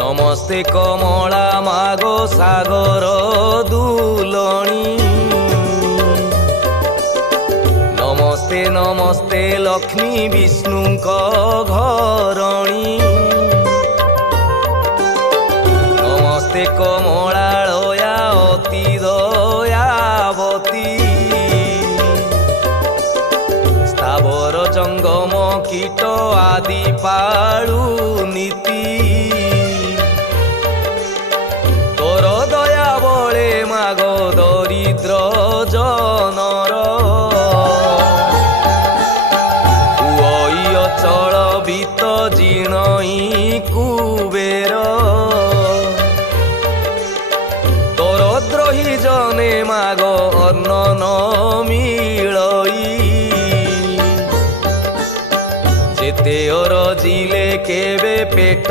नमस्ते कमला मागो सागर दुलणी नमस्ते नमस्ते लक्ष्मी विष्णु घरणी नमस्ते कमलालया अति दयावती स्थावर जंगम कीट आदि पाळु नीति तोर दया बळे माग दरिद्र जनर अचल बीत जीर्णई कुबेर तोर द्रोही जने माग अन्न न मिलई जेते अरजिले केबे पेट